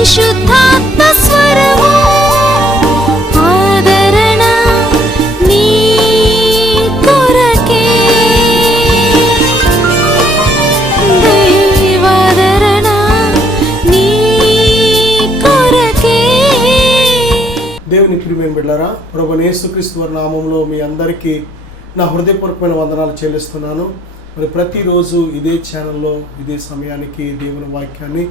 పరిశుద్ధాత్మ స్వరము ఆదరణ నీ కొరకే దైవాదరణ నీ కొరకే. దేవుని ప్రియమైన బిడ్డలారా, ప్రభువైన యేసుక్రీస్తు వారి నామములో మీ అందరికీ నా హృదయపూర్వకమైన వందనాలు చెల్లిస్తున్నాను. మరి ప్రతిరోజు ఇదే ఛానల్లో ఇదే సమయానికి దేవుని వాక్యాన్ని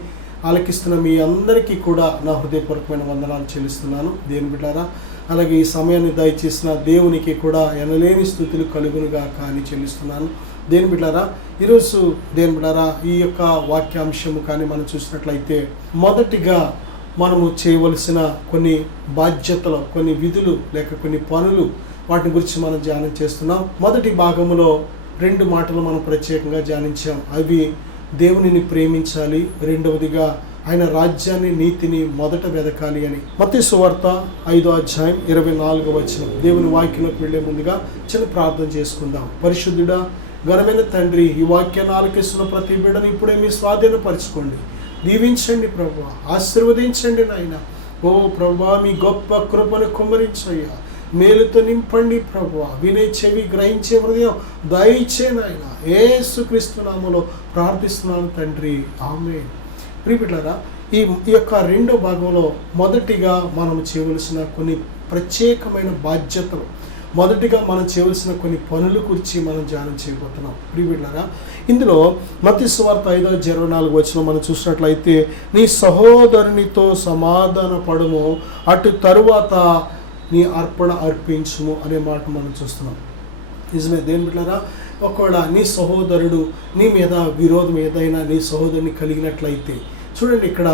ఆలకిస్తున్న మీ అందరికీ కూడా నా హృదయపూర్వకమైన వందనాలు చెల్లిస్తున్నాను. దేవుని బిడ్డలారా, అలాగే ఈ సమయాన్ని దయచేసిన దేవునికి కూడా ఎనలేని స్తుతులు కలుగునుగా కానీ చెల్లిస్తున్నాను. దేవుని బిడ్డలారా, ఈరోజు దేవుని బిడ్డలారా, ఈ యొక్క వాక్యాంశము కానీ మనం చూసినట్లయితే మొదటిగా మనము చేయవలసిన కొన్ని బాధ్యతలు, కొన్ని విధులు లేక కొన్ని పనులు, వాటి గురించి మనం ధ్యానం చేస్తున్నాం. మొదటి భాగంలో 2 మాటలు మనం ప్రత్యేకంగా ధ్యానించాం. అవి దేవునిని ప్రేమించాలి, రెండవదిగా ఆయన రాజ్యాన్ని, నీతిని మొదట వెదకాలి అని. మత్తయి సువార్త 5వ అధ్యాయం 24వ వచనం. దేవుని వాక్యంలోకి వెళ్లే ముందుగా చిన్న ప్రార్థన చేసుకుందాం. పరిశుద్ధుడా, ఘనమైన తండ్రి, ఈ వాక్యాన్ని ఆలకిస్తున్న ప్రతి బిడ్డను ఇప్పుడే మీ స్వాధీనపరచుకోండి, దీవించండి ప్రభువా, ఆశీర్వదించండి నాయన. ఓ ప్రభువా, మీ గొప్ప కృపను కుమ్మరించయ్యా, మేలుతో నింపండి ప్రభువా, వినే చెవి, గ్రహించే హృదయం దయచే నాయన. యేసుక్రీస్తు నామములో ప్రార్థిస్తున్నాను తండ్రి, ఆమేన్. ప్రియబిడ్డలారా, ఈ యొక్క 2వ భాగంలో మొదటిగా మనం చేయవలసిన కొన్ని ప్రత్యేకమైన బాధ్యతలు, మొదటిగా మనం చేయవలసిన కొన్ని పనుల గురించి మనం ధ్యానం చేయబోతున్నాం. ప్రియబిడ్డలారా, ఇందులో మత్తయి సువార్త 5:24 వచనం మనం చూసినట్లయితే, నీ సహోదరునితో సమాధాన పడుము, అటు తరువాత నీ అర్పణ అర్పించుము అనే మాట మనం చూస్తున్నాం. నిజమే దేవుని బిడ్డలారా, ఒకవేళ నీ సహోదరుడు నీ మీద విరోధం ఏదైనా నీ సహోదరుని కలిగినట్లయితే, చూడండి, ఇక్కడ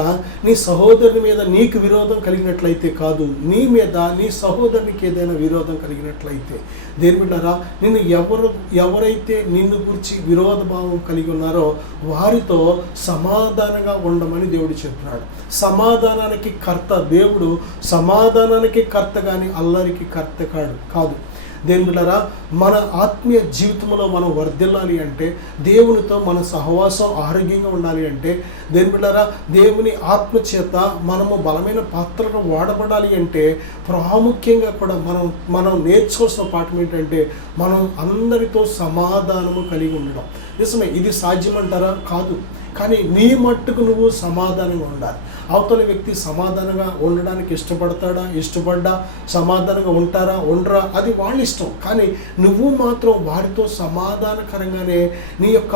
నీ సహోదరుని మీద నీకు విరోధం కలిగినట్లయితే కాదు, నీ మీద నీ సహోదరునికి ఏదైనా విరోధం కలిగినట్లయితే, దేవుని బిడ్డలారా, నిన్ను ఎవరైతే నిన్ను గురించి విరోధ భావం కలిగి ఉన్నారో వారితో సమాధానంగా ఉండమని దేవుడు చెప్తున్నాడు. సమాధానానికి కర్త దేవుడు, సమాధానానికి కర్త కానీ అల్లరికి కర్త కాదు. దేవుని బిడ్డలారా, మన ఆత్మీయ జీవితంలో మనం వర్ధిల్లాలి అంటే, దేవునితో మన సహవాసం ఆరోగ్యంగా ఉండాలి అంటే, దేవుని బిడ్డలారా, దేవుని ఆత్మ చేత మనము బలమైన పాత్రగా వాడబడాలి అంటే, ప్రాముఖ్యంగా కూడా మనం నేర్చుకోవాల్సిన పాఠం ఏంటంటే, మనం అందరితో సమాధానము కలిగి ఉండడం. నిజమే, ఇది సాధ్యమంటారా? కాదు. కానీ నీ మట్టుకు నువ్వు సమాధానంగా ఉండాలి. అవతల వ్యక్తి సమాధానంగా ఉండడానికి ఇష్టపడ్డా సమాధానంగా ఉంటారా ఉండరా అది వాళ్ళ ఇష్టం. కానీ నువ్వు మాత్రం వారితో సమాధానకరంగానే నీ యొక్క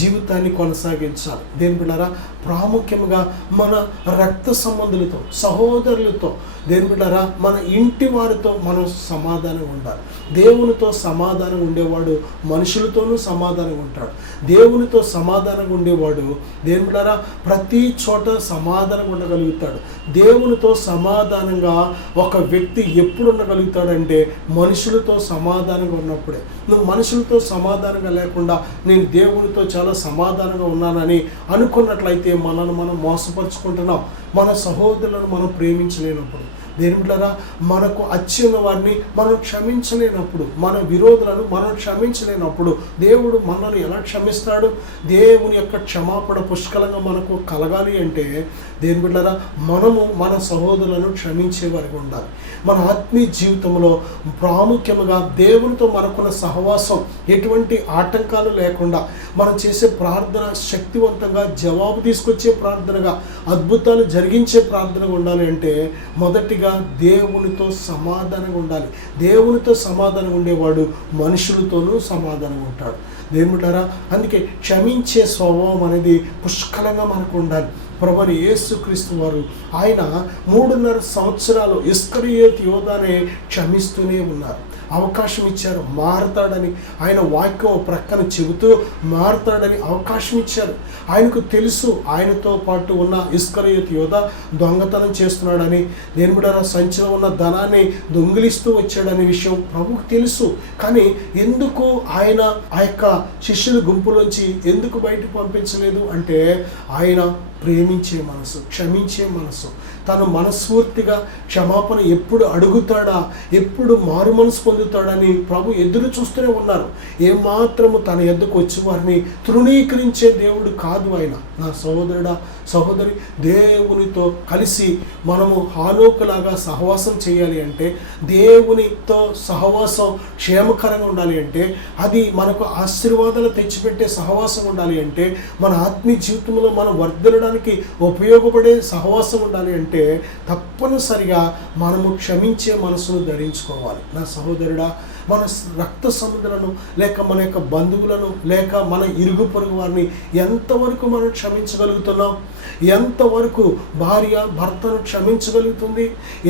జీవితాన్ని కొనసాగించాలి. దేని బిడ్డలారా, ప్రాముఖ్యంగా మన రక్త సంబంధులతో, సహోదరులతో, దేని బిడ్డలారా, మన ఇంటి వారితో మనం సమాధానంగా ఉండాలి. దేవునితో సమాధానం ఉండేవాడు మనుషులతోనూ సమాధానంగా ఉంటాడు. దేవునితో సమాధానంగా ఉండేవాడు, దేని బిడ్డలారా, ప్రతి చోట సమాధానం ఉండగలుగుతాడు. దేవునితో సమాధానంగా ఒక వ్యక్తి ఎప్పుడు ఉండగలుగుతాడంటే మనుషులతో సమాధానంగా ఉన్నప్పుడే. నువ్వు మనుషులతో సమాధానంగా లేకుండా నేను దేవునితో చాలా సమాధానంగా ఉన్నానని అనుకున్నట్లయితే మనల్ని మనం మోసపరుచుకుంటున్నాం. మన సహోదరులను మనం ప్రేమించలేనప్పుడు, దేని బిడ్డలారా, మనకు అచ్చిన వారిని మనం క్షమించలేనప్పుడు, మన విరోధులను మనం క్షమించలేనప్పుడు దేవుడు మనల్ని ఎలా క్షమిస్తాడు? దేవుని యొక్క క్షమాపణ పుష్కలంగా మనకు కలగాలి అంటే, దేని బిడ్డలారా, మనము మన సహోదరులను క్షమించే వారికి ఉండాలి. మన ఆత్మీయ జీవితంలో ప్రాముఖ్యంగా దేవునితో మనకున్న సహవాసం ఎటువంటి ఆటంకాలు లేకుండా మనం చేసే ప్రార్థన శక్తివంతంగా, జవాబు తీసుకొచ్చే ప్రార్థనగా, అద్భుతాలు జరిగించే ప్రార్థనగా ఉండాలి అంటే మొదటిగా దేవునితో సమాధానంగా ఉండాలి. దేవునితో సమాధానంగా ఉండేవాడు మనుషులతోనూ సమాధానంగా ఉంటాడు. దేవునిటారా, అందుకే క్షమించే స్వభావం అనేది పుష్కలంగా మనకు ఉండాలి. ప్రభువైన యేసుక్రీస్తు వారు ఆయన 3.5 సంవత్సరాలు ఇస్కరియోతు యోధానే క్షమిస్తూనే ఉన్నారు. అవకాశం ఇచ్చారు, మారతాడని. ఆయన వాక్యం ప్రక్కన చెబుతూ మారతాడని అవకాశం ఇచ్చారు. ఆయనకు తెలుసు ఆయనతో పాటు ఉన్న ఇస్కరియోతు యోధా దొంగతనం చేస్తున్నాడని, దేని బిడ్డలారా, సంచిలో ఉన్న ధనాన్ని దొంగిలిస్తూ వచ్చాడనే విషయం ప్రభువుకు తెలుసు. కానీ ఎందుకు ఆయన ఆ యొక్క శిష్యుల గుంపులోంచి ఎందుకు బయటకు పంపించలేదు అంటే, ఆయన ప్రేమించే మనసు, క్షమించే మనసు, తను మనస్ఫూర్తిగా క్షమాపణ ఎప్పుడు అడుగుతాడా, ఎప్పుడు మారు మనసు పొందుతాడని ప్రభు ఎదురు చూస్తూనే ఉన్నారు. ఏమాత్రము తన యొద్దకు వచ్చి వారిని తృణీకరించే దేవుడు కాదు ఆయన. నా సహోదరుడా, సహోదరి, దేవునితో కలిసి మనము హానోకులాగా సహవాసం చేయాలి అంటే, దేవునితో సహవాసం క్షేమకరంగా ఉండాలి అంటే, అది మనకు ఆశీర్వాదాలు తెచ్చిపెట్టే సహవాసం ఉండాలి అంటే, మన ఆత్మీయ జీవితంలో మనం వర్ధిల్లడానికి ఉపయోగపడే సహవాసం ఉండాలి అంటే తప్పనిసరిగా మనము క్షమించే మనసును ధరించుకోవాలి. నా సహోదరుడా, మన రక్త సముద్రులను లేక మన యొక్క బంధువులను లేక మన ఇరుగు పొరుగు వారిని ఎంతవరకు మనం క్షమించగలుగుతున్నాం? ఎంతవరకు భార్య భర్తను క్షమించగలుగుతుంది?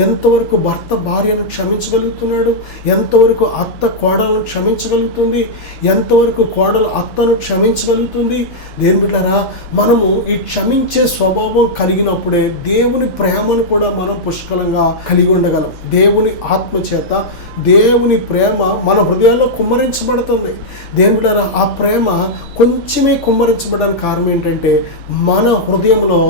ఎంతవరకు భర్త భార్యను క్షమించగలుగుతున్నాడు? ఎంతవరకు అత్త కోడలను క్షమించగలుగుతుంది? ఎంతవరకు కోడలు అత్తను క్షమించగలుగుతుంది? దేని బిడ్డలారా, మనము ఈ క్షమించే స్వభావం కలిగినప్పుడే దేవుని ప్రేమను కూడా మనం పుష్కలంగా కలిగి ఉండగలం. దేవుని ఆత్మ చేత దేవుని ప్రేమ మన హృదయాల్లో కుమ్మరించబడుతుంది. దేని బిడ్డలారా, ఆ ప్రేమ కొంచెమే కుమ్మరించబడడానికి కారణం ఏంటంటే, మన హృదయంలో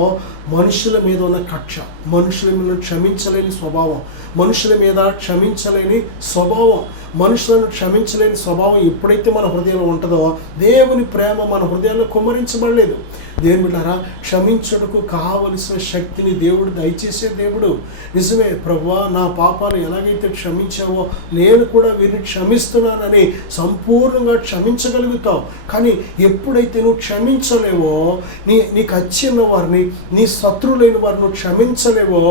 మనుషుల మీద ఉన్న కక్ష, మనుషుల మీద క్షమించలేని స్వభావం, మనుషుల మీద క్షమించలేని స్వభావం, మనుషులను క్షమించలేని స్వభావం ఎప్పుడైతే మన హృదయంలో ఉంటుందో, దేవుని ప్రేమ మన హృదయాల్లో కుమ్మరించబడలేదు. దేవుని బిడ్డలారా, క్షమించుటకు కావలసిన శక్తిని దేవుడు దయచేసే దేవుడు. నిజమే ప్రభువా, నా పాపాలు ఎలాగైతే క్షమించావో నేను కూడా వీరిని క్షమిస్తున్నానని సంపూర్ణంగా క్షమించగలుగుతావు. కానీ ఎప్పుడైతే నువ్వు క్షమించలేవో, నీకు అచ్చిన వారిని, నీ శత్రువులైన వారిని నువ్వు క్షమించలేవో,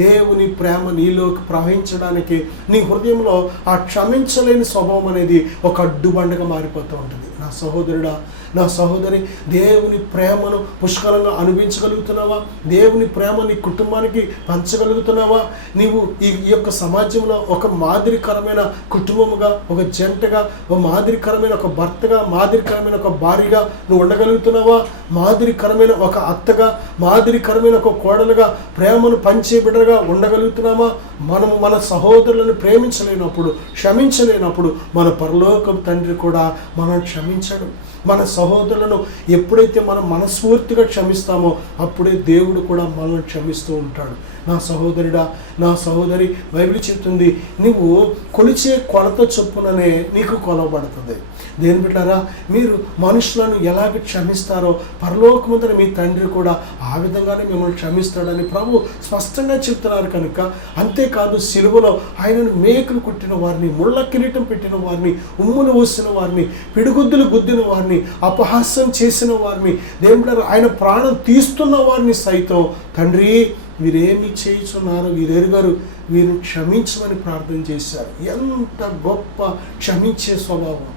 దేవుని ప్రేమ నీలోకి ప్రవహించడానికి నీ హృదయంలో ఆ క్షమించలేని స్వభావం అనేది ఒక అడ్డుబండగా మారిపోతూ ఉంటుంది. నా సహోదరుడా, నా సహోదరి, దేవుని ప్రేమను పుష్కలంగా అనుభవించగలుగుతున్నావా? దేవుని ప్రేమ నీ కుటుంబానికి పంచగలుగుతున్నావా? నీవు ఈ యొక్క సమాజంలో ఒక మాదిరికరమైన కుటుంబముగా, ఒక జంటగా, ఒక మాదిరికరమైన ఒక భర్తగా, మాదిరికరమైన ఒక భార్యగా నువ్వు ఉండగలుగుతున్నావా? మాదిరికరమైన ఒక అత్తగా, మాదిరికరమైన ఒక కోడలుగా, ప్రేమను పంచే బిడ్డగా ఉండగలుగుతున్నామా? మనము మన సహోదరులను ప్రేమించలేనప్పుడు, క్షమించలేనప్పుడు మన పరలోకపు తండ్రి కూడా మనం క్షమించడు. మన సహోదరులను ఎప్పుడైతే మనం మనస్ఫూర్తిగా క్షమిస్తామో అప్పుడే దేవుడు కూడా మనల్ని క్షమిస్తూ ఉంటాడు. నా సహోదరుడా, నా సహోదరి, బైబిల్ చెప్తుంది, నువ్వు కొలిచే కొలత చొప్పుననే నీకు కొలవబడుతుంది. దేని బిడ్డలారా, మీరు మనుషులను ఎలాగ క్షమిస్తారో పరలోకమందున మీ తండ్రి కూడా ఆ విధంగానే మిమ్మల్ని క్షమిస్తాడని ప్రభు స్పష్టంగా చెప్తున్నారు. కనుక అంతేకాదు, సిలువలో ఆయనను మేకులు కుట్టిన వారిని, ముళ్ళ కిరీటం పెట్టిన వారిని, ఉమ్ములు ఊసిన వారిని, పిడిగుద్దులు గుద్దిన వారిని, అపహాస్యం చేసిన వారిని, దేని బిడ్డలారా, ఆయన ప్రాణం తీస్తున్న వారిని సైతం తండ్రి వీరేమి చేయుచున్నారో వీరెరుగరు, వీరిని క్షమించమని ప్రార్థన చేశారు. ఎంత గొప్ప క్షమించే స్వభావం!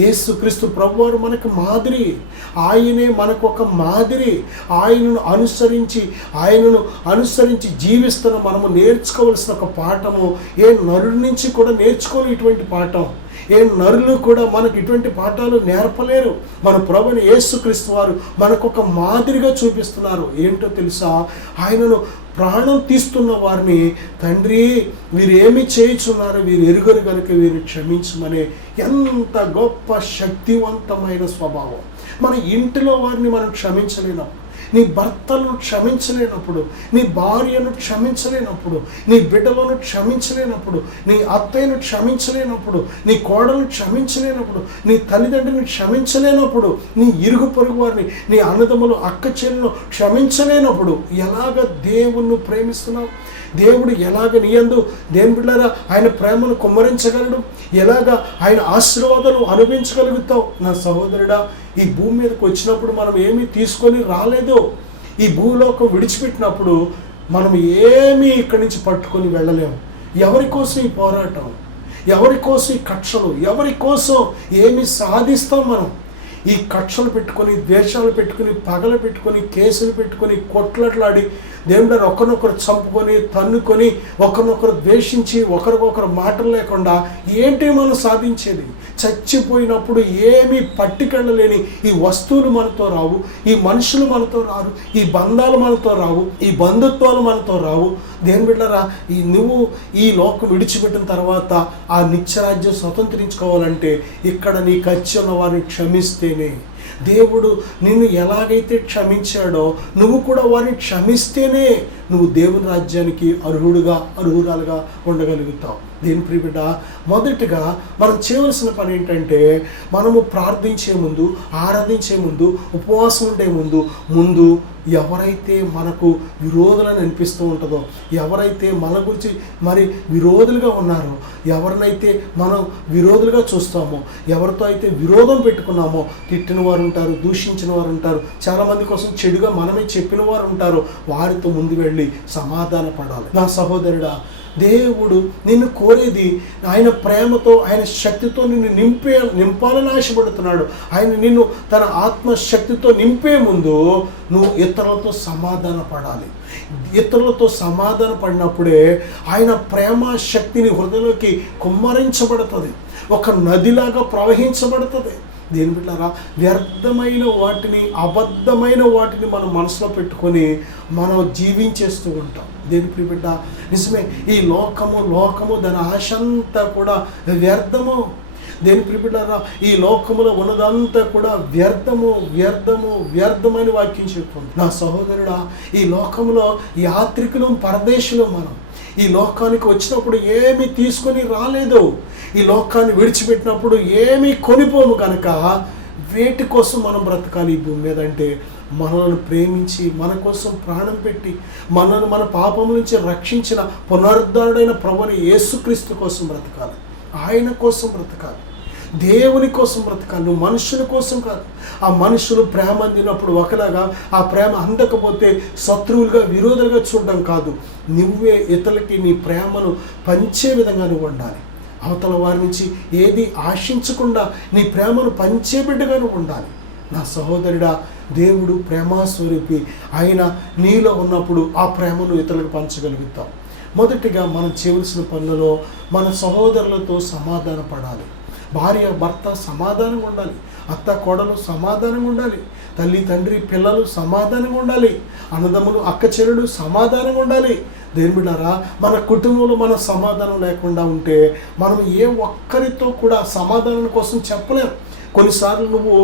యేసుక్రీస్తు ప్రభువారు మనకు మాదిరి. ఆయనే మనకు ఒక మాదిరి. ఆయనను అనుసరించి జీవిస్తున్న మనము నేర్చుకోవాల్సిన ఒక పాఠము ఏ నరుడి నుంచి కూడా నేర్చుకోవాలి. ఇటువంటి పాఠం ఏ నరులు కూడా మనకు ఇటువంటి పాఠాలు నేర్పలేరు. మన ప్రభుని యేసుక్రీస్తు వారు మనకు ఒక మాదిరిగా చూపిస్తున్నారు. ఏంటో తెలుసా? ఆయనను ప్రాణం తీస్తున్న వారిని తండ్రి వీరు ఏమి చేయుచున్నారో వీరు ఎరుగరు కనుక వీరిని క్షమించమనే ఎంత గొప్ప శక్తివంతమైన స్వభావం! మన ఇంటిలో వారిని మనం క్షమించలేనప్పుడు, నీ భర్తలను క్షమించలేనప్పుడు, నీ భార్యను క్షమించలేనప్పుడు, నీ బిడ్డలను క్షమించలేనప్పుడు, నీ అత్తయ్యను క్షమించలేనప్పుడు, నీ కోడలను క్షమించలేనప్పుడు, నీ తల్లిదండ్రులను క్షమించలేనప్పుడు, నీ ఇరుగు పొరుగు వారిని, నీ అన్నదమ్ములు అక్క చెల్లెలను క్షమించలేనప్పుడు ఎలాగ దేవుణ్ణి ప్రేమిస్తున్నావు? దేవుడు ఎలాగ నీయందు దేని బిడ్డలారా ఆయన ప్రేమను కుమ్మరించగలడు? ఎలాగ ఆయన ఆశీర్వాదాలు అనుభవించగలుగుతావు? నా సహోదరుడా, ఈ భూమి మీదకి వచ్చినప్పుడు మనం ఏమీ తీసుకొని రాలేదు. ఈ భూలోకం విడిచిపెట్టినప్పుడు మనం ఏమీ ఇక్కడి నుంచి పట్టుకొని వెళ్ళలేము. ఎవరి కోసం ఈ పోరాటం? ఎవరి కోసం ఈ కక్షలు? ఎవరి కోసం ఏమి సాధిస్తాం మనం? ఈ కక్షలు పెట్టుకొని, ద్వేషాలు పెట్టుకొని, పగలు పెట్టుకొని, కేసులు పెట్టుకొని, కొట్లాట్లాడి దేవుడు ఒకరినొకరు చంపుకొని, తన్నుకొని, ఒకరినొకరు ద్వేషించి, ఒకరికొకరు మాటలు లేకుండా ఏంటి మనం సాధించేది? చచ్చిపోయినప్పుడు ఏమీ పట్టుకెళ్ళలేని ఈ వస్తువులు మనతో రావు, ఈ మనుషులు మనతో రారు, ఈ బంధాలు మనతో రావు, ఈ బంధుత్వాలు మనతో రావు. దేని బిడ్డలారా, నువ్వు ఈ లోకం విడిచిపెట్టిన తర్వాత ఆ నిత్యరాజ్యం స్వతంత్రించుకోవాలంటే ఇక్కడ నీకు వచ్చి ఉన్న వారిని క్షమిస్తేనే, దేవుడు నిన్ను ఎలాగైతే క్షమించాడో నువ్వు కూడా వారిని క్షమిస్తేనే నువ్వు దేవుని రాజ్యానికి అర్హురాలుగా ఉండగలుగుతావు. దేని ప్రియబిడ్డ, మొదటిగా మనం చేయవలసిన పని ఏంటంటే, మనము ప్రార్థించే ముందు, ఆరాధించే ముందు, ఉపవాసం ఉండే ముందు ఎవరైతే మనకు విరోధులని అనిపిస్తూ ఉంటుందో, ఎవరైతే మన గురించి మరి విరోధులుగా ఉన్నారో, ఎవరినైతే మనం విరోధులుగా చూస్తామో, ఎవరితో అయితే విరోధం పెట్టుకున్నామో, తిట్టిన వారు ఉంటారు, దూషించిన వారు ఉంటారు, చాలామంది కోసం చెడుగా మనమే చెప్పిన వారు ఉంటారు, వారితో ముందు వెళ్ళి సమాధాన పడాలి. నా సహోదరుడా, దేవుడు నిన్ను కోరేది ఆయన ప్రేమతో, ఆయన శక్తితో నిన్ను నింపాలని ఆశపడుతున్నాడు. ఆయన నిన్ను తన ఆత్మశక్తితో నింపే ముందు నువ్వు ఇతరులతో సమాధాన పడాలి. ఇతరులతో సమాధాన పడినప్పుడే ఆయన ప్రేమ శక్తిని హృదయంలోకి కుమ్మరించబడుతుంది, ఒక నదిలాగా ప్రవహించబడుతుంది. దేని బిడ్డారా, వ్యర్థమైన వాటిని, అబద్ధమైన వాటిని మనం మనసులో పెట్టుకొని మనం జీవించేస్తూ ఉంటాం. దేని ప్రియబిడ్డ, నిజమే, ఈ లోకము దాని ఆశ అంతా కూడా వ్యర్థము. దేని ప్రియబిడ్డారా, ఈ లోకములో ఉన్నదంతా కూడా వ్యర్థమైన వాక్యం చెప్తుంది. నా సహోదరుడా, ఈ లోకములో యాత్రికులం, పరదేశులం. మనం ఈ లోకానికి వచ్చినప్పుడు ఏమీ తీసుకొని రాలేదు, ఈ లోకాన్ని విడిచిపెట్టినప్పుడు ఏమీ కొనిపోము కనుక వేటి కోసం మనం బ్రతకాలి ఈ భూమి మీద అంటే, మనల్ని ప్రేమించి మన కోసం ప్రాణం పెట్టి మనల్ని మన పాపం నుంచి రక్షించిన పునరుద్ధరుడైన ప్రభువైన యేసుక్రీస్తు కోసం బ్రతకాలి. ఆయన కోసం బ్రతకాలి, దేవుని కోసం బ్రతకాలి. నువ్వు మనుషుల కోసం కాదు. ఆ మనుషులు ప్రేమ అందినప్పుడు ఒకలాగా, ఆ ప్రేమ అందకపోతే శత్రువులుగా, విరోధులుగా చూడడం కాదు, నువ్వే ఇతరులకి నీ ప్రేమను పంచే విధంగా నువ్వు ఉండాలి. అవతల వారి నుంచి ఏది ఆశించకుండా నీ ప్రేమను పంచే బిడ్డగా నువ్వు ఉండాలి. నా సహోదరుడా, దేవుడు ప్రేమాస్వరూపి. ఆయన నీలో ఉన్నప్పుడు ఆ ప్రేమను ఇతరులకు పంచగలుగుతాం. మొదటిగా మనం చేయవలసిన పనులలో మన సహోదరులతో సమాధాన పడాలి. భార్య భర్త సమాధానంగా ఉండాలి, అత్త కోడలు సమాధానంగా ఉండాలి, తల్లి తండ్రి పిల్లలు సమాధానంగా ఉండాలి, అన్నదమ్ములు అక్క చెల్లెలు సమాధానంగా ఉండాలి. దేని బిడ్డారా, మన కుటుంబంలో మన సమాధానం లేకుండా ఉంటే మనం ఏ ఒక్కరితో కూడా సమాధానం కోసం చెప్పలేం. కొన్నిసార్లు నువ్వు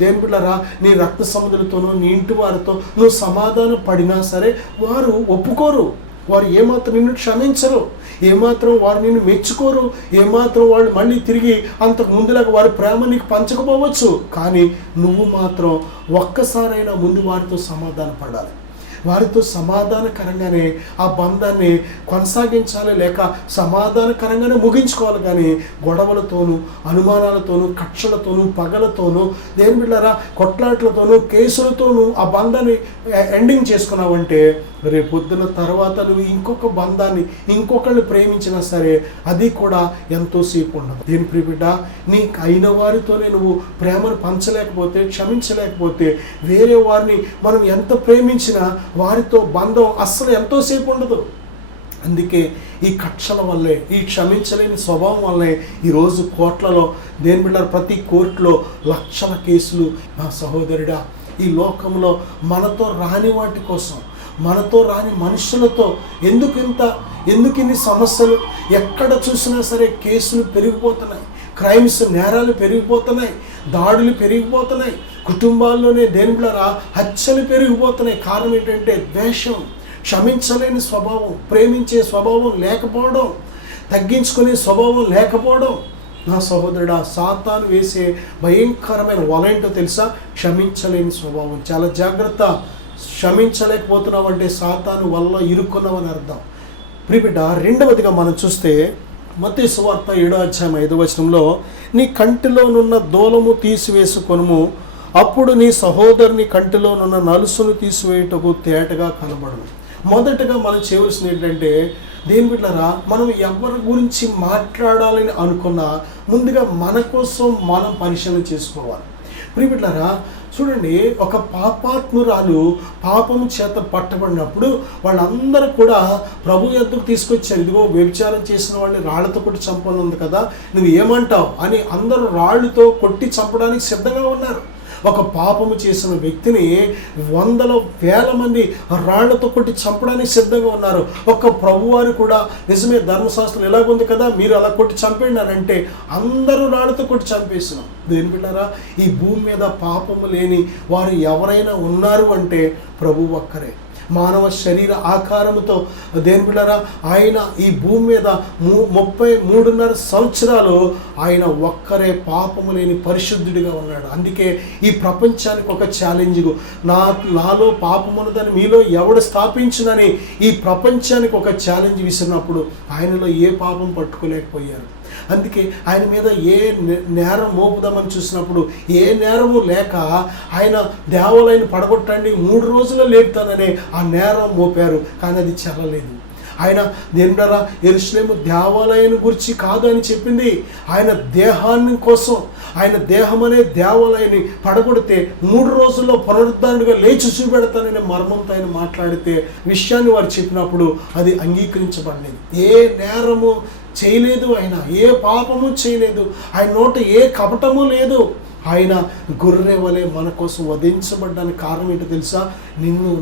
దేని బిడ్డారా, నీ రక్త సంబంధులతోనో, నీ ఇంటి వారితో నువ్వు సమాధానం పడినా సరే వారు ఒప్పుకోరు, వారు ఏమాత్రం నిన్ను క్షమించరు, ఏమాత్రం వారు నిన్ను మెచ్చుకోరు, ఏమాత్రం వాళ్ళు మళ్ళీ తిరిగి అంతకు ముందులాగా వారి ప్రేమ నీకు పంచకపోవచ్చు. కానీ నువ్వు మాత్రం ఒక్కసారైనా ముందు వారితో సమాధాన పడాలి. వారితో సమాధానకరంగానే ఆ బంధాన్ని కొనసాగించాలి, లేక సమాధానకరంగానే ముగించుకోవాలి. కానీ గొడవలతోనూ, అనుమానాలతోనూ, కక్షలతోనూ, పగలతోనూ, దేని బిడ్డారా కొట్లాట్లతోనూ, కేసులతోనూ ఆ బంధాన్ని ఎండింగ్ చేసుకున్నావంటే రేపొద్దున తర్వాత నువ్వు ఇంకొక బంధాన్ని ఇంకొకళ్ళు ప్రేమించినా సరే అది కూడా ఎంతోసేపు ఉండదు. దేని ప్రియబిడ్డ, నీకు అయిన వారితోనే నువ్వు ప్రేమను పంచలేకపోతే, క్షమించలేకపోతే, వేరే వారిని మనం ఎంత ప్రేమించినా వారితో బంధం అస్సలు ఎంతోసేపు ఉండదు. అందుకే ఈ కక్షల వల్లే, ఈ క్షమించలేని స్వభావం వల్లే ఈరోజు కోర్టులలో, దేని బిడ్డ ప్రతి కోర్టులో లక్షల కేసులు. నా సహోదరుడా, ఈ లోకంలో మనతో రాని వాటి కోసం, మనతో రాని మనుషులతో ఎందుకు ఇన్ని సమస్యలు? ఎక్కడ చూసినా సరే కేసులు పెరిగిపోతున్నాయి, క్రైమ్స్, నేరాలు పెరిగిపోతున్నాయి, దాడులు పెరిగిపోతున్నాయి, కుటుంబాల్లోనే దేని బిడ్డారా హత్యలు పెరిగిపోతున్నాయి. కారణం ఏంటంటే ద్వేషం, క్షమించలేని స్వభావం, ప్రేమించే స్వభావం లేకపోవడం, తగ్గించుకునే స్వభావం లేకపోవడం. నా సహోదరుడా, సాతాను వేసే భయంకరమైన వల ఏంటో తెలుసా? క్షమించలేని స్వభావం. చాలా జాగ్రత్త. క్షమించలేకపోతున్నావంటే సాతాను వల్ల ఇరుక్కున్నావని అర్థం. ప్రియబిడ్డ, రెండవదిగా మనం చూస్తే మత్తయి సువార్త 7:5 నీ కంటిలోనున్న దూలము తీసివేసుకొనుము, అప్పుడు నీ సహోదరుని కంటిలోనున్న నలుసును తీసివేయుటకు తేటగా కనబడును. మొదటగా మనం చేయవలసింది ఏంటంటే, దేని బిడ్డలారా, మనం ఎవరి గురించి మాట్లాడాలని అనుకున్నా ముందుగా మన కోసం మనం పరిశీలన చేసుకోవాలి. ప్రియబిడ్డలారా, చూడండి, ఒక పాపాత్మురాలు పాపం చేత పట్టబడినప్పుడు వాళ్ళందరూ కూడా ప్రభు యొద్దకు తీసుకొచ్చారు. ఇదిగో వ్యభిచారం చేసిన వాళ్ళని రాళ్లతో కొట్టి చంపాలని ఉంది కదా, నువ్వు ఏమంటావు అని అందరూ రాళ్ళతో కొట్టి చంపడానికి సిద్ధంగా ఉన్నారు. ఒక పాపము చేసిన వ్యక్తిని వందల వేల మంది రాళ్లతో కొట్టి చంపడానికి సిద్ధంగా ఉన్నారు. ఒక ప్రభువారు కూడా నిజమే, ధర్మశాస్త్రం ఎలాగుంది కదా, మీరు అలా కొట్టి చంపేనారంటే అందరూ రాళ్లతో కొట్టి చంపేసినాం. దేని బిడ్డారా, ఈ భూమి మీద పాపము లేని వారు ఎవరైనా ఉన్నారు అంటే ప్రభు ఒక్కరే. మానవ శరీర ఆకారముతో దేని బిడ్డలారా ఆయన ఈ భూమి మీద 33.5 సంవత్సరాలు ఆయన ఒక్కరే పాపము లేని పరిశుద్ధుడిగా ఉన్నాడు. అందుకే ఈ ప్రపంచానికి ఒక ఛాలెంజ్, నాలో పాపమున్నదని మీలో ఎవడు స్థాపించునని ఈ ప్రపంచానికి ఒక ఛాలెంజ్ విసిరినప్పుడు ఆయనలో ఏ పాపం పట్టుకోలేకపోయారు. అందుకే ఆయన మీద ఏ నేరం మోపుదామని చూసినప్పుడు ఏ నేరము లేక ఆయన దేవాలయాన్ని పడగొట్టండి 3 రోజుల్లో లేపుతాననే ఆ నేరం మోపారు. కానీ అది చెల్లలేదు. ఆయన దేవుడా యెరూషలేము దేవాలయాన్ని గురించి కాదు అని చెప్పింది, ఆయన దేహాన్ని కోసం, ఆయన దేహం అనే దేవాలయాన్ని పడగొడితే 3 రోజుల్లో పునరుద్ధరణగా లేచి చూపెడతాననే మర్మంతో ఆయన మాట్లాడితే విషయాన్ని వారు చెప్పినప్పుడు అది అంగీకరించబడలేదు. ఏ నేరము చేయలేదు, ఆయన ఏ పాపము చేయలేదు, ఆయన నోట ఏ కపటము లేదు. ఆయన గొర్రె వలె మన కోసం వధించబడ్డానికి కారణం ఏంటో తెలుసా?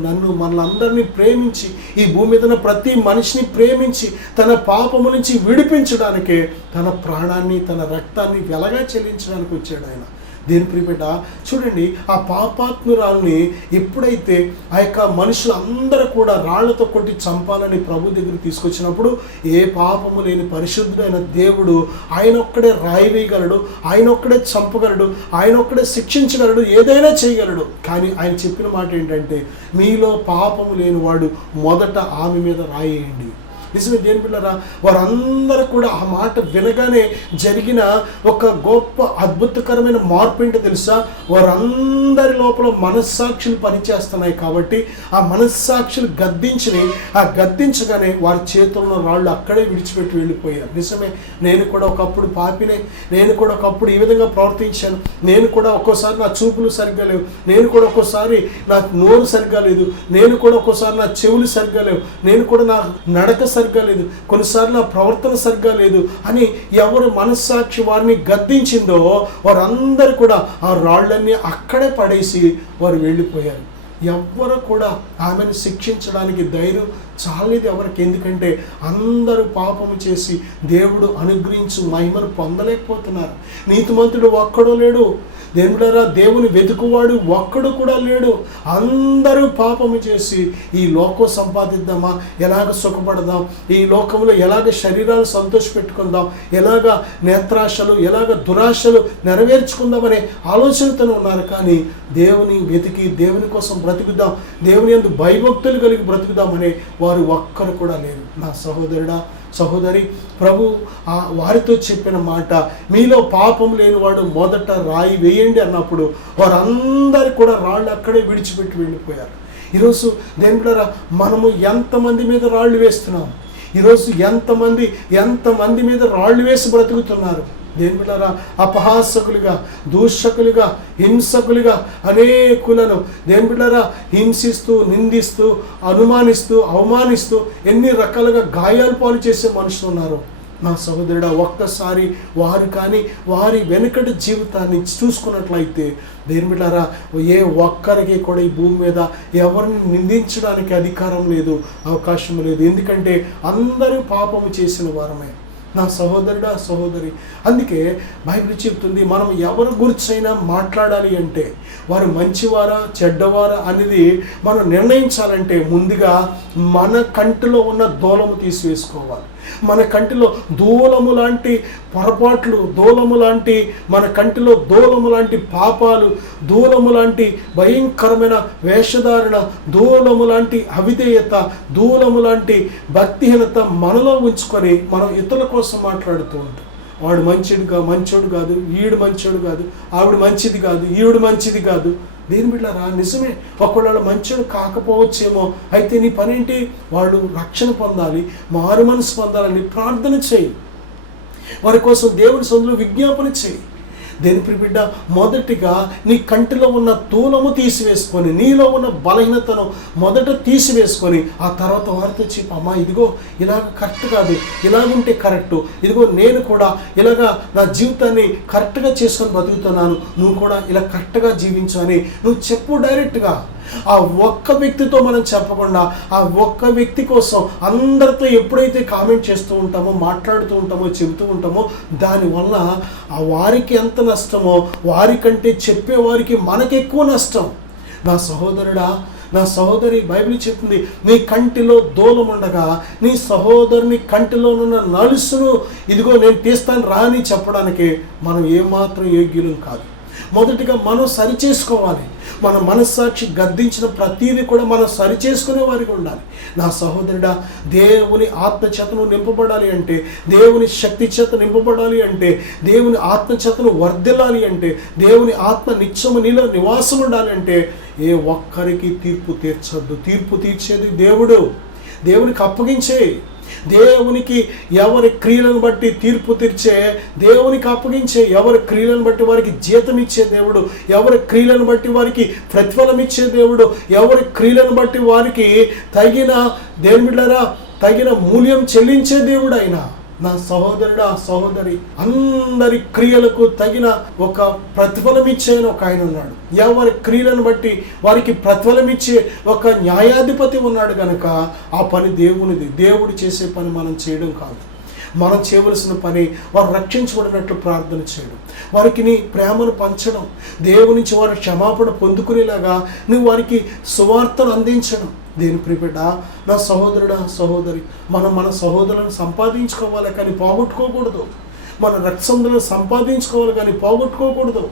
నన్ను మనలందరినీ ప్రేమించి ఈ భూమి మీద ప్రతి మనిషిని ప్రేమించి తన పాపము నుంచి విడిపించడానికే తన ప్రాణాన్ని తన రక్తాన్ని వెలగా చెల్లించడానికి వచ్చాడు ఆయన. దేని ప్రియబిడ్డ చూడండి, ఆ పాపాత్మురాల్ని ఎప్పుడైతే ఆ యొక్క మనుషులందరూ కూడా రాళ్లతో కొట్టి చంపాలని ప్రభు దగ్గర తీసుకొచ్చినప్పుడు ఏ పాపము లేని పరిశుద్ధుడైన దేవుడు ఆయన ఒక్కడే రాయి వేయగలడు, ఆయన ఒక్కడే చంపగలడు, ఆయన ఒక్కడే శిక్షించగలడు, ఏదైనా చేయగలడు. కానీ ఆయన చెప్పిన మాట ఏంటంటే మీలో పాపము లేని వాడు మొదట ఆమె మీద రాయేయండి. నిజమే దేని పిల్లరా, వారందరూ కూడా ఆ మాట వినగానే జరిగిన ఒక గొప్ప అద్భుతకరమైన మార్పు ఏంటో తెలుసా? వారందరి లోపల మనస్సాక్షులు పనిచేస్తున్నాయి కాబట్టి ఆ మనస్సాక్షులు గద్దించగానే వారి చేతుల్లో రాళ్ళు అక్కడే విడిచిపెట్టి వెళ్ళిపోయారు. నిజమే, నేను కూడా ఒకప్పుడు పాపినే, నేను కూడా ఒకప్పుడు ఈ విధంగా ప్రవర్తించాను, నేను కూడా ఒక్కోసారి నా చూపులు సరిగ్గా లేవు, నేను కూడా ఒక్కోసారి నా నోరు సరిగ్గా లేదు, నేను కూడా ఒక్కోసారి నా చెవులు సరిగ్గా లేవు, నేను కూడా నా నడక సరిగ్గా లేదు, కొన్నిసార్లు నా ప్రవర్తన సరిగ్గా లేదు అని ఎవరు మనస్సాక్షి వారిని గద్దించిందో వారందరూ కూడా ఆ రాళ్ళన్నీ అక్కడే పడేసి వారు వెళ్ళిపోయారు. ఎవ్వరు కూడా ఆమెను శిక్షించడానికి ధైర్యం చాలేదు ఎవరికి. ఎందుకంటే అందరూ పాపము చేసి దేవుడు అనుగ్రహించు మహిమను పొందలేకపోతున్నారు. నీతిమంతుడు ఒక్కడో లేడు, దేవుడారా దేవుని వెతుకువాడు ఒక్కడు కూడా లేడు. అందరూ పాపము చేసి ఈ లోకం సంపాదిద్దామా, ఎలాగ సుఖపడదాం, ఈ లోకంలో ఎలాగ శరీరాలు సంతోషపెట్టుకుందాం, ఎలాగ నేత్రాశలు ఎలాగ దురాశలు నెరవేర్చుకుందామనే ఆలోచనతో ఉన్నారు. కానీ దేవుని వెతికి దేవుని కోసం బ్రతుకుదాం, దేవుని యందు భయభక్తులు కలిగి బ్రతుకుదామనే వారు ఒక్కరు కూడా లేరు. నా సహోదరుడా సహోదరి, ప్రభు వారితో చెప్పిన మాట మీలో పాపం లేనివాడు మొదట రాయి వేయండి అన్నప్పుడు వారందరూ కూడా రాళ్ళు అక్కడే విడిచిపెట్టి వెళ్ళిపోయారు. ఈరోజు దేవుడారా మనము ఎంతమంది మీద రాళ్ళు వేస్తున్నాం? ఈరోజు ఎంతమంది మీద రాళ్ళు వేసి బ్రతుకుతున్నారు? దేవుడారా అపహాసకులుగా, దూషకులుగా, హింసకులుగా అనేకులను దేవుడారా హింసిస్తూ, నిందిస్తూ, అనుమానిస్తూ, అవమానిస్తూ ఎన్ని రకాలుగా గాయాలు పాలు చేసే మనుషులు ఉన్నారు. నా సహోదరుడా, ఒక్కసారి వారు కానీ వారి వెనుకటి జీవితాన్ని చూసుకున్నట్లయితే దేవుడారా ఏ ఒక్కరికి కూడా ఈ భూమి మీద ఎవరిని నిందించడానికి అధికారం లేదు, అవకాశం లేదు. ఎందుకంటే అందరూ పాపము చేసిన వారమే. నా సహోదరుడా సహోదరి, అందుకే బైబిల్ చెప్తుంది మనం ఎవరి గురించైనా మాట్లాడాలి అంటే వారు మంచివారా చెడ్డవారా అనేది మనం నిర్ణయించాలంటే ముందుగా మన కంటిలో ఉన్న దూలము తీసివేసుకోవాలి. మన కంటిలో దూలము లాంటి పొరపాట్లు, దూలము లాంటి మన కంటిలో దూలము లాంటి పాపాలు, దూలము లాంటి భయంకరమైన వేషధారణ, దూలము లాంటి అవిధేయత, దూలము లాంటి భక్తిహీనత మనలో ఉంచుకొని మనం ఇతరుల కోసం మాట్లాడుతూ ఉంటాం. వాడు మంచోడు కాదు, ఈడు మంచోడు కాదు, ఆవిడ మంచిది కాదు, ఈవిడ మంచిది కాదు. దేని బిడ్డలారా నిజమే, ఒకవేళ మంచోడు కాకపోవచ్చేమో, అయితే నీ పనేంటి? వాళ్ళు రక్షణ పొందాలి, మారు మనసు పొందాలని ప్రార్థన చేయి, వారి కోసం దేవుని సన్నిధిలో విజ్ఞాపన చేయి. దేని బిడ్డ, మొదటిగా నీ కంటిలో ఉన్న తూలము తీసివేసుకొని, నీలో ఉన్న బలహీనతను మొదట తీసివేసుకొని ఆ తర్వాత వారితో చెప్పు, అమ్మా ఇదిగో ఇలాగ కరెక్ట్ కాదు, ఇలాగుంటే కరెక్టు, ఇదిగో నేను కూడా ఇలాగా నా జీవితాన్ని కరెక్ట్గా చేసుకొని బతుకుతున్నాను, నువ్వు కూడా ఇలా కరెక్ట్గా జీవించు అని నువ్వు చెప్పు డైరెక్ట్గా. ఆ ఒక్క వ్యక్తితో మనం చెప్పకుండా ఆ ఒక్క వ్యక్తి కోసం అందరితో ఎప్పుడైతే కామెంట్ చేస్తూ ఉంటామో, మాట్లాడుతూ ఉంటామో, చెబుతూ ఉంటామో, దానివల్ల ఆ వారికి ఎంత నష్టమో వారికంటే చెప్పేవారికి మనకెక్కువ నష్టం. నా సహోదరుడా నా సహోదరి, బైబిల్ చెప్తుంది, నీ కంటిలో దూలముండగా నీ సహోదరుని కంటిలోనున్న నలుసును ఇదిగో నేను తీస్తాను రా అని చెప్పడానికి మనం ఏమాత్రం యోగ్యులం కాదు. మొదటిగా మనం సరిచేసుకోవాలి. మన మనస్సాక్షి గద్దించిన ప్రతీది కూడా మనం సరిచేసుకునే వారికి ఉండాలి. నా సహోదరుడా, దేవుని ఆత్మచేతను నింపబడాలి అంటే, దేవుని శక్తి చేత నింపబడాలి అంటే, దేవుని ఆత్మచేతను వర్ధిల్లాలి అంటే, దేవుని ఆత్మ నిత్యము నీలో నివాసం ఉండాలి అంటే ఏ ఒక్కరికి తీర్పు తీర్చొద్దు. తీర్పు తీర్చేది దేవుడు. దేవునికి అప్పగించే. దేవునికి ఎవరి క్రియలను బట్టి తీర్పు తీర్చే, దేవునికి అప్పగించే. ఎవరి క్రియలను బట్టి వారికి జీతం ఇచ్చే దేవుడు, ఎవరి క్రియలను బట్టి వారికి ప్రతిఫలం ఇచ్చే దేవుడు, ఎవరి క్రియలను బట్టి వారికి తగిన దేవుని బిడ్డలారా తగిన మూల్యం చెల్లించే దేవుడు ఆయన. నా సహోదరుడా, సహోదరి, అందరి క్రియలకు తగిన ఒక ప్రతిఫలం ఇచ్చే ఒక ఆయన ఉన్నాడు. ఎవరి క్రియలను బట్టి వారికి ప్రతిఫలం ఇచ్చే ఒక న్యాయాధిపతి ఉన్నాడు కనుక ఆ పని దేవునిది. దేవుడు చేసే పని మనం చేయడం కాదు. మనం చేయవలసిన పని వారు రక్షించబడినట్లు ప్రార్థన చేయడం, వారికి నీ ప్రేమను పంచడం, దేవుని నుంచి వారు క్షమాపణ పొందుకునేలాగా నువ్వు వారికి సువార్తను అందించడం. దేని ప్రియబిడ్డ, నా సహోదరుడా, సహోదరి, మనం మన సహోదరులను సంపాదించుకోవాలి కానీ పోగొట్టుకోకూడదు. మన రక్షణలను సంపాదించుకోవాలి కానీ పోగొట్టుకోకూడదు.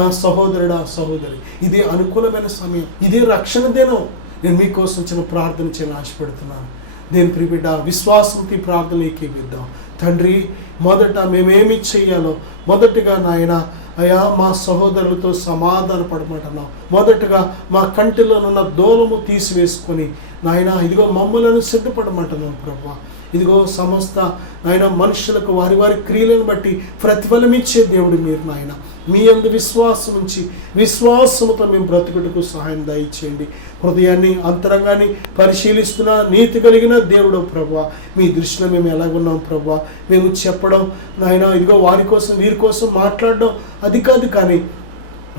నా సహోదరుడా, సహోదరి, ఇదే అనుకూలమైన సమయం, ఇదే రక్షణ దినం. నేను మీకోసం చిన్న ప్రార్థన చేయాలని ఆశపడుతున్నాను. దేని ప్రియబిడ్డ, విశ్వాసంతో ప్రార్థన ఏకీవిద్దాం. తండ్రి, మొదట మేమేమి చెయ్యాలో మొదటిగా నాయన అయ్యా మా సహోదరులతో సమాధాన పడమంటున్నాం. మొదటగా మా కంటిలోనున్న దూలము తీసివేసుకొని నాయన ఇదిగో మమ్మలను సిద్ధపడమంటున్నాం ప్రభువా. ఇదిగో సమస్త నాయన మనుషులకు వారి వారి క్రియలను బట్టి ప్రతిఫలం ఇచ్చే దేవుడు మీరు నాయన. మీ యందు విశ్వాసం ఉంచి విశ్వాసముతో మేము బ్రతుకుటకు సహాయం దయచేయండి. హృదయాన్ని అంతరంగాన్ని పరిశీలిస్తున్న నీతి కలిగిన దేవుడు ప్రభువా, మీ దృష్టిలో మేము ఎలాగున్నాం ప్రభువా. మేము చెప్పడం నాయన ఇదిగో వారి కోసం వీరి కోసం మాట్లాడడం అది కాదు, కానీ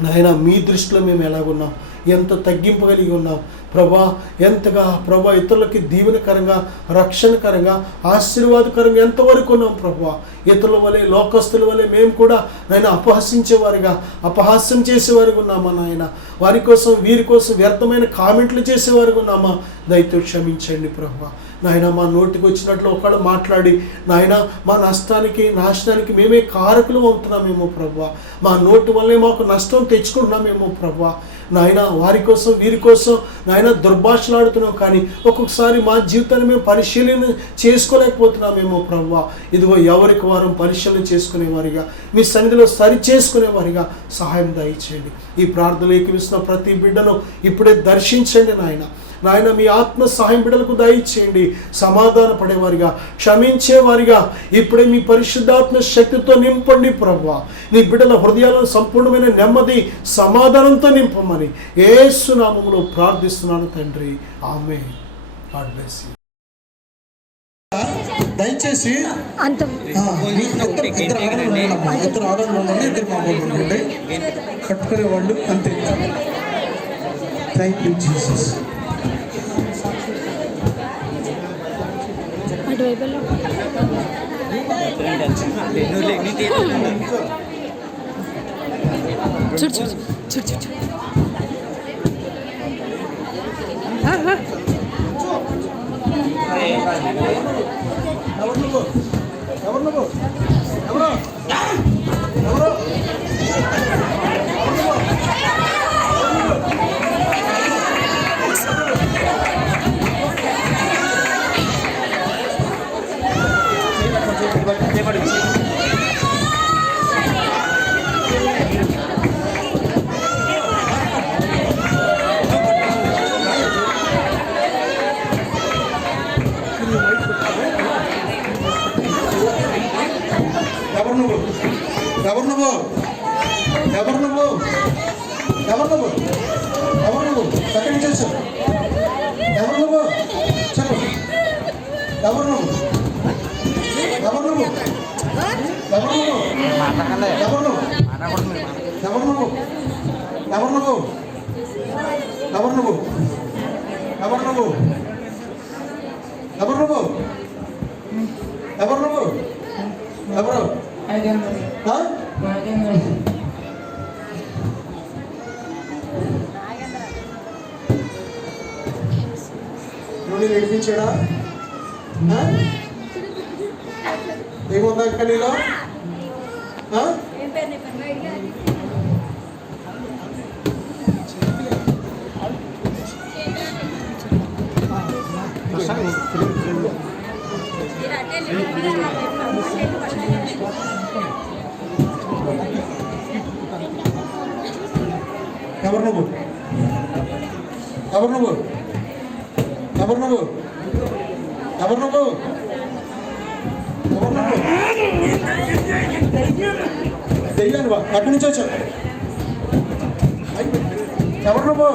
నాయన మీ దృష్టిలో మేము ఎలాగున్నాం, ఎంత తగ్గింపు కలిగి ఉన్నాం ప్రభా, ఎంతగా ప్రభా ఇతరులకి దీవెనకరంగా, రక్షణకరంగా, ఆశీర్వాదకరంగా ఎంతవరకు ఉన్నాం ప్రభా. ఇతరుల వలె, లోకస్తుల వలె మేము కూడా నాయన అపహసించేవారిగా, అపహాస్యం చేసేవారిగా ఉన్నామా నాయన. వారి కోసం వీరి కోసం వ్యర్థమైన కామెంట్లు చేసేవారిగా ఉన్నామా. దయతో క్షమించండి ప్రభా. నాయన మా నోటికి వచ్చినట్లు ఒకళ్ళు మాట్లాడి నాయన మా నష్టానికి, నాశనానికి మేమే కారకులు అవుతున్నామేమో ప్రభా. మా నోటి వల్లే మాకు నష్టం తెచ్చుకుంటున్నామేమో ప్రభా. నాయన వారి కోసం వీరి కోసం నాయన దుర్భాషలాడుతున్నాం, కానీ ఒక్కొక్కసారి మా జీవితాన్ని మేము పరిశీలన చేసుకోలేకపోతున్నామేమో ప్రభువా. ఇదిగో ఎవరికి వారం పరిశీలన చేసుకునేవారిగా, మీ సన్నిధిలో సరి చేసుకునేవారిగా సహాయం దయచేయండి. ఈ ప్రార్థనలు ఏకీవిస్తున్న ప్రతి బిడ్డను ఇప్పుడే దర్శించండి నాయన. నాయన మీ ఆత్మ సహాయం బిడ్డలకు దయచేయండి. సమాధాన పడేవారిగా, క్షమించేవారిగా ఇప్పుడే మీ పరిశుద్ధాత్మ శక్తితో నింపండి ప్రభువా. నీ బిడ్డల హృదయాలను సంపూర్ణమైన నెమ్మది, సమాధానంతో నింపమని యేసు నామములో ప్రార్థిస్తున్నాను తండ్రి. ఆమేన్. God bless you. దయచేసి ఇద్దరు ఆడవాళ్ళు ఉండండి, ఇద్దరు మామూలు ఉండండి, కట్టుకునే వాళ్ళు అంతే. Thank you Jesus. చూడు చూడు చూడు చూడు. ఎవరు నువ్వు? ఎవరు నువ్వు? ఎవరు నువ్వు? ఎవరు నువ్వు? సెకండ్ చేసు. ఎవరు నువ్వు? చెప్పు. ఎవరు నువ్వు? ఎవరు నువ్వు? ఎవరు నువ్వు? ఎవరు నువ్వు? ఎవరు నువ్వు? ఎవరు నువ్వు? ఎవరు నువ్వు? ఎవరు నువ్వు? ఎవరు నువ్వు? ఎవరు నువ్వు? ఎవరు? నువ్వు నడిపించాడా? ఏముందా ఇంకా నీలో? ఎవరు నువ్వు? ఎవరు నువ్వు? ఎవరు నువ్వు? ఎవరు నువ్వు? ఎవరు నువ్వు? తెలియను బా, అక్కడి నుంచి వచ్చావు. ఎవరు నువ్వు?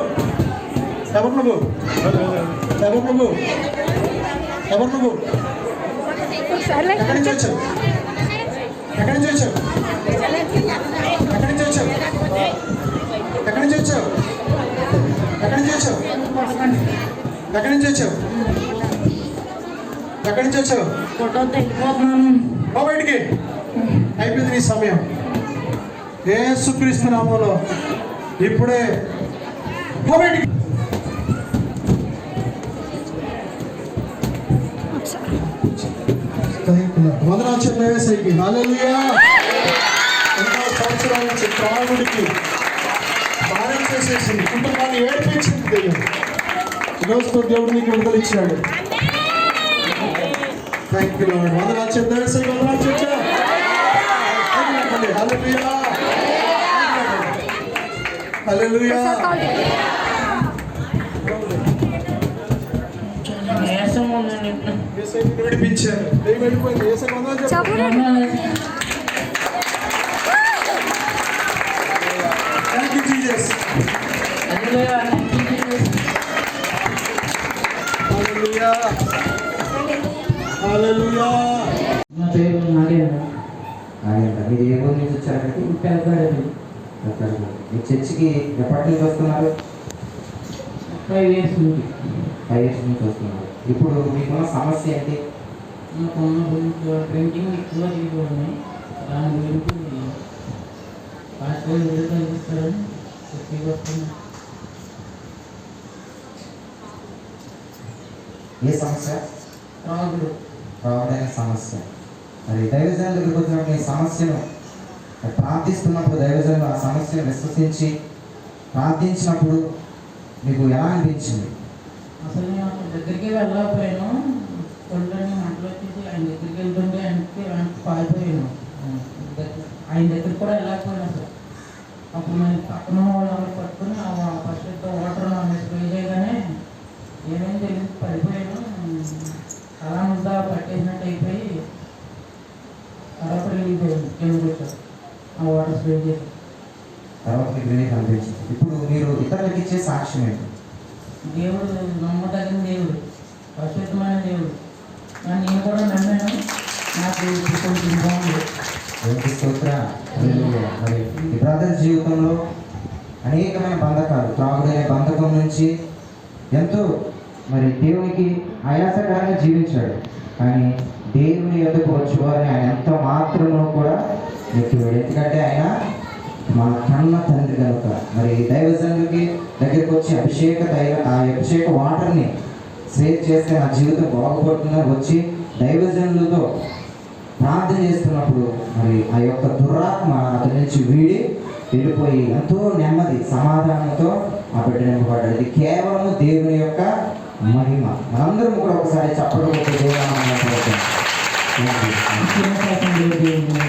ఎవరు నువ్వు? ఎవరు నువ్వు? ఎవరు నువ్వు? ఎక్కడి నుంచి వచ్చావు? ఎక్కడి నుంచి వచ్చావు? ఎక్కడి నుంచి వచ్చావు? ఎక్కడి నుంచి వచ్చావు? ఎక్కడి నుంచి వచ్చావు? ఎక్కడి నుంచి వచ్చావు? ఎక్కడి నుంచి వచ్చావు? బయటికి అయిపోయింది నీ సమయం. యేసుక్రీస్తు నామములో ఇప్పుడే బయటికి. వందనాలు చెప్పేసరికి హల్లెలూయా. ఎన్నో సంవత్సరాల నుంచి త్రాగుడికి భారం చేసేసింది, కుటుంబాన్ని ఏడిపించింది దెయ్యం. ఈరోజుతో దేవుడు నీకు విడుదల ఇచ్చాడు. Thank you lord. వందనాలు చెప్పేసరికి వందనాలు చెప్పా. హల్లెలూయా హల్లెలూయా. విడిపించారు. దెయ్యం వెళ్ళిపోయింది. యేసుకి వందనాలు చెప్పు. Thank you Jesus. హల్లెలూయా హల్లెలూయా. నా పేరు నాగేంద్ర. మీరు ఏ ఊరు నుంచి వచ్చారంటే? మీ చర్చికి ఎప్పటి నుంచి వస్తున్నారు? 5 years నుండి. 5 years నుంచి వస్తున్నారు. ఇప్పుడు మీకున్న సమస్య ఏంటి? ప్రింటింగ్ ఎక్కువ తీసుకోండి, దాని గురించి పాస్పోర్ట్ కనిపిస్తారని చెప్పి వస్తున్నాను. ఏ సమస్య? రావడైన సమస్య. మరి దైవజనుల దగ్గరికి వచ్చినప్పుడు ఈ సమస్యను ప్రార్థిస్తున్నప్పుడు దైవజనులు ఆ సమస్యను విశ్వసించి ప్రార్థించినప్పుడు మీకు ఎలా అనిపించింది? అసలు నేను అక్కడ దగ్గరికి వెళ్ళకపోయాను. కొడుకుని మంటలు వచ్చేసి ఆయన దగ్గరికి వెళ్తుంటే ఆయనకి పారిపోయాను. ఆయన దగ్గరికి కూడా వెళ్ళకపోయాను అసలు. అప్పుడు నేను పక్కన వాళ్ళని పట్టుకుని ఫస్ట్ వాటర్ స్ప్రే చేయగానే ఏమేమి తెలియదు పడిపోయాను. అలా అంతా పట్టేసినట్టు అయిపోయి తర్వాత రిలీజ్ అయ్యింది. కిందకి వచ్చాను ఆ వాటర్ స్ప్రే చేసి. తర్వాత మీకు రిలీఫ్ అనిపించింది. ఇప్పుడు మీరు ఇతరులకు ఇచ్చే సాక్ష్యం ఏంటి? దేవుడు నమ్మదగిన దేవుడు, పరిశుద్ధమైన దేవుడు. నేను కూడా నమ్మాను. నాకు కొంచెం బాగుంది. మరి ఈ బ్రదర్ జీవితంలో అనేకమైన బంధకాలు, త్రాగుడనే బంధకం నుంచి ఎంతో మరి దేవునికి ఆయాసకరంగా జీవించాడు. కానీ దేవుని యొద్దకు వచ్చేవారిని ఆయన ఎంత మాత్రమో కూడా నెక్కివాడు. ఎందుకంటే ఆయన మన కన్న తండ్రి కనుక. మరి దైవజనుడికి దగ్గరికి వచ్చి ఆ అభిషేక వాటర్ని సేవ్ చేస్తే నా జీవితం బాగుపడుతుందని వచ్చి దైవజనులతో ప్రార్థన చేస్తున్నప్పుడు మరి ఆ యొక్క దురాత్మ అతని నుంచి వీడి వెళ్ళిపోయి ఎంతో నెమ్మది సమాధానంతో ఆ బిడ్డ నింపబడ్డాడు. ఇది కేవలం దేవుని యొక్క మహిమ. మనందరం కూడా ఒకసారి చెప్పడం దేవుడు